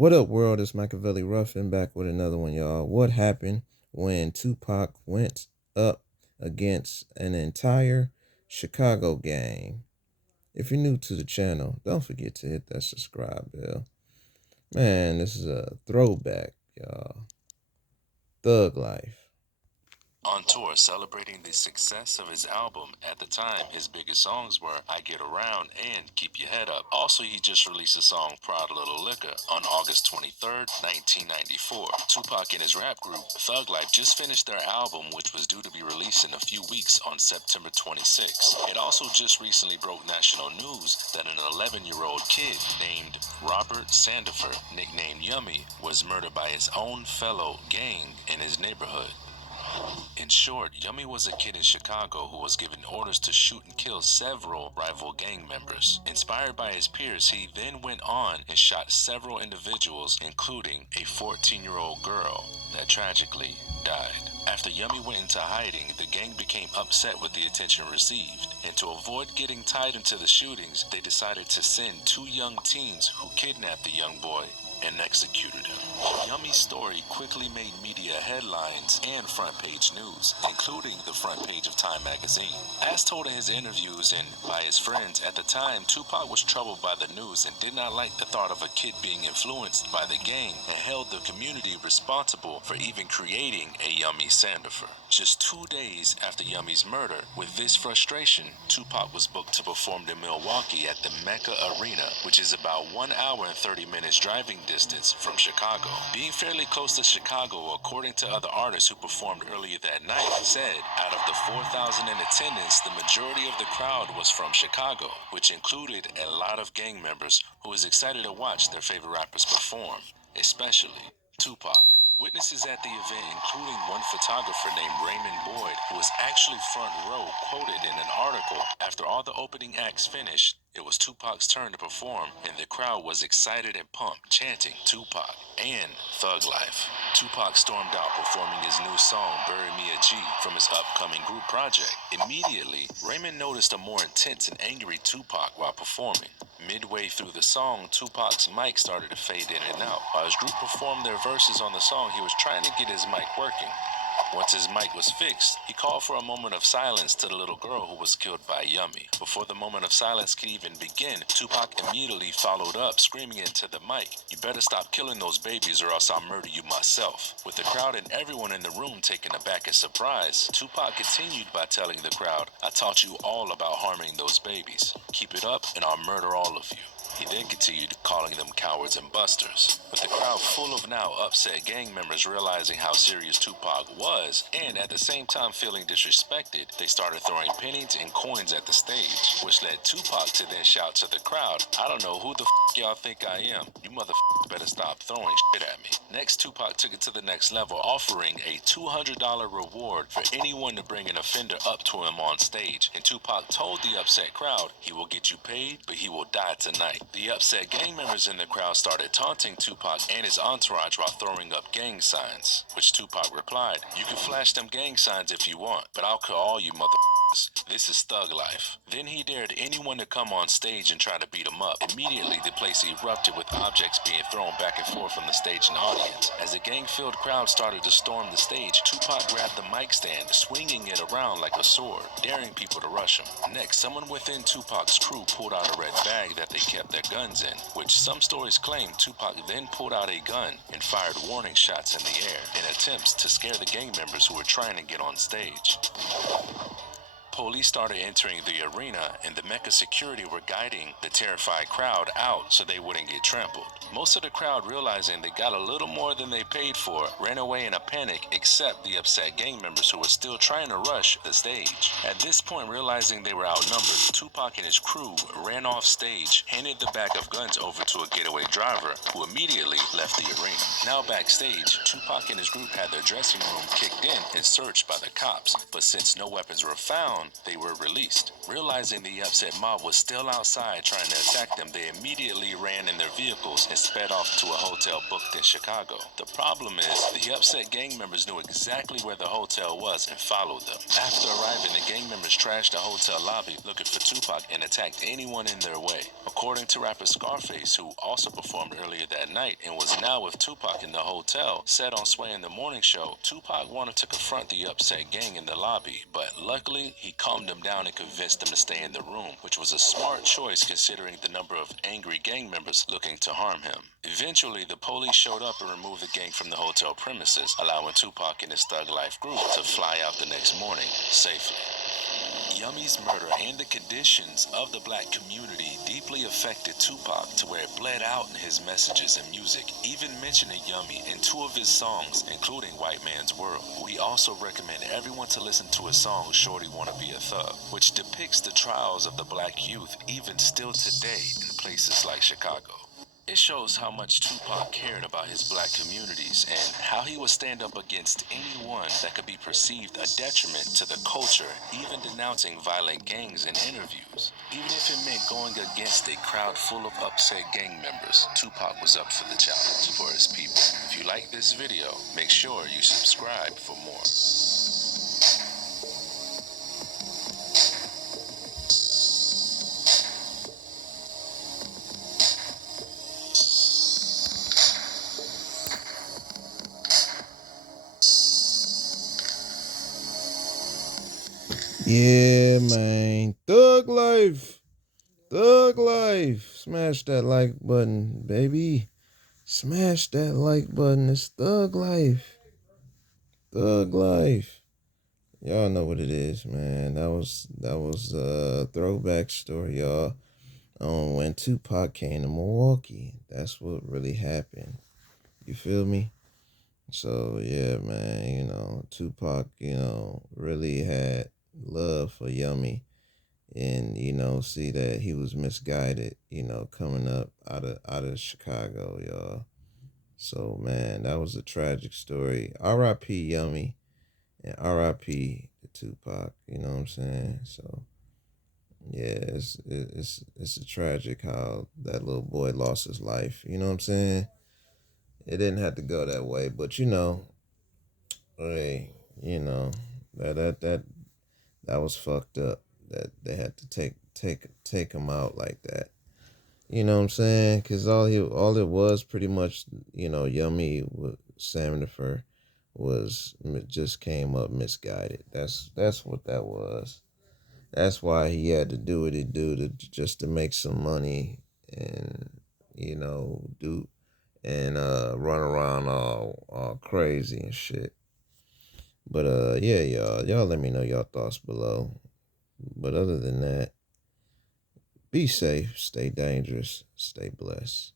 What up, world? It's Machiavelli Ruffin back with another one, y'all. What happened when Tupac went up against an entire Chicago gang? If you're new to the channel, don't forget to hit that subscribe bell. Man, this is a throwback, y'all. Thug Life. On tour celebrating the success of his album. At the time, his biggest songs were I Get Around and Keep Your Head Up. Also, he just released a song, Proud Little Liquor, on August 23rd, 1994. Tupac and his rap group, Thug Life, just finished their album, which was due to be released in a few weeks on September 26th. It also just recently broke national news that an 11-year-old kid named Robert Sandifer, nicknamed Yummy, was murdered by his own fellow gang in his neighborhood. In short, Yummy was a kid in Chicago who was given orders to shoot and kill several rival gang members. Inspired by his peers, he then went on and shot several individuals, including a 14-year-old girl that tragically died. After Yummy went into hiding, the gang became upset with the attention received, and to avoid getting tied into the shootings, they decided to send two young teens who kidnapped the young boy and executed him. Yummy's story quickly made media headlines and front page news, including the front page of Time magazine. As told in his interviews and by his friends, at the time, Tupac was troubled by the news and did not like the thought of a kid being influenced by the gang and held the community responsible for even creating a Yummy Sandifer. Just 2 days after Yummy's murder, with this frustration, Tupac was booked to perform in Milwaukee at the Mecca Arena, which is about 1 hour and 30 minutes driving distance from Chicago. Being fairly close to Chicago, according to other artists who performed earlier that night, said out of the 4,000 in attendance, the majority of the crowd was from Chicago, which included a lot of gang members who was excited to watch their favorite rappers perform, especially Tupac. Witnesses at the event, including one photographer named Raymond Boyd, who was actually front row, quoted in an article, after all the opening acts finished, it was Tupac's turn to perform, and the crowd was excited and pumped, chanting Tupac and Thug Life. Tupac stormed out performing his new song, Bury Me a G, from his upcoming group project. Immediately, Raymond noticed a more intense and angry Tupac while performing. Midway through the song, Tupac's mic started to fade in and out. While his group performed their verses on the song, he was trying to get his mic working. Once his mic was fixed, he called for a moment of silence to the little girl who was killed by Yummy. Before the moment of silence could even begin, Tupac immediately followed up, screaming into the mic, "You better stop killing those babies or else I'll murder you myself." With the crowd and everyone in the room taken aback and surprised, Tupac continued by telling the crowd, "I taught you all about harming those babies. Keep it up and I'll murder all of you." He then continued calling them cowards and busters. With the crowd full of now upset gang members realizing how serious Tupac was, and at the same time feeling disrespected, they started throwing pennies and coins at the stage, which led Tupac to then shout to the crowd, "I don't know who the y'all think I am. You better stop throwing shit at me." Next, Tupac took it to the next level, offering a $200 reward for anyone to bring an offender up to him on stage. And Tupac told the upset crowd, "He will get you paid, but he will die tonight." The upset gang members in the crowd started taunting Tupac and his entourage while throwing up gang signs, which Tupac replied, "You can flash them gang signs if you want, but I'll kill all you motherfuckers. This is Thug Life." Then he dared anyone to come on stage and try to beat him up. Immediately, the place erupted with objects being thrown back and forth from the stage and audience. As the gang-filled crowd started to storm the stage, Tupac grabbed the mic stand, swinging it around like a sword, daring people to rush him. Next, someone within Tupac's crew pulled out a red bag that they kept their guns in, which some stories claim Tupac then pulled out a gun and fired warning shots in the air in attempts to scare the gang members who were trying to get on stage. Police started entering the arena, and the Mecca security were guiding the terrified crowd out so they wouldn't get trampled. Most of the crowd, realizing they got a little more than they paid for, ran away in a panic, except the upset gang members who were still trying to rush the stage. At this point, realizing they were outnumbered, Tupac and his crew ran off stage, handed the bag of guns over to a getaway driver, who immediately left the arena. Now backstage, Tupac and his group had their dressing room kicked in and searched by the cops, but since no weapons were found, they were released. Realizing the upset mob was still outside trying to attack them, they immediately ran in their vehicles and sped off to a hotel booked in Chicago. The problem is, the upset gang members knew exactly where the hotel was and followed them. After arriving, the gang members trashed the hotel lobby looking for Tupac and attacked anyone in their way. According to rapper Scarface, who also performed earlier that night and was now with Tupac in the hotel, said on Sway in the Morning Show, Tupac wanted to confront the upset gang in the lobby, but luckily he calmed them down and convinced them to stay in the room, which was a smart choice considering the number of angry gang members looking to harm him. Eventually, the police showed up and removed the gang from the hotel premises, allowing Tupac and his Thug Life group to fly out the next morning safely. Yummy's murder and the conditions of the black community deeply affected Tupac to where it bled out in his messages and music, even mentioning Yummy in 2 of his songs, including White Man's World. We also recommend everyone to listen to his song Shorty Wanna Be a Thug, which depicts the trials of the black youth even still today in places like Chicago. It shows how much Tupac cared about his black communities and how he would stand up against anyone that could be perceived a detriment to the culture, even denouncing violent gangs in interviews. Even if it meant going against a crowd full of upset gang members, Tupac was up for the challenge for his people. If you like this video, make sure you subscribe for more. Yeah, man. Thug Life. Thug Life. Smash that like button, baby. Smash that like button. It's Thug Life. Thug Life. Y'all know what it is, man. That was a throwback story, y'all. When Tupac came to Milwaukee. That's what really happened. You feel me? So yeah, man, Tupac, really had love for Yummy, and see that he was misguided, coming up out of Chicago, y'all. So man, that was a tragic story. R.I.P. Yummy, and R.I.P. to Tupac. You know what I'm saying? So yeah, it's a tragic how that little boy lost his life. You know what I'm saying? It didn't have to go that way, but hey, that was fucked up. That they had to take him out like that. You know what I'm saying? Cause all it was pretty much, Yummy with Samnifer was just came up misguided. That's what that was. That's why he had to do what he do just to make some money and do and run around all crazy and shit. But yeah, y'all let me know y'all thoughts below. But other than that, be safe, stay dangerous, stay blessed.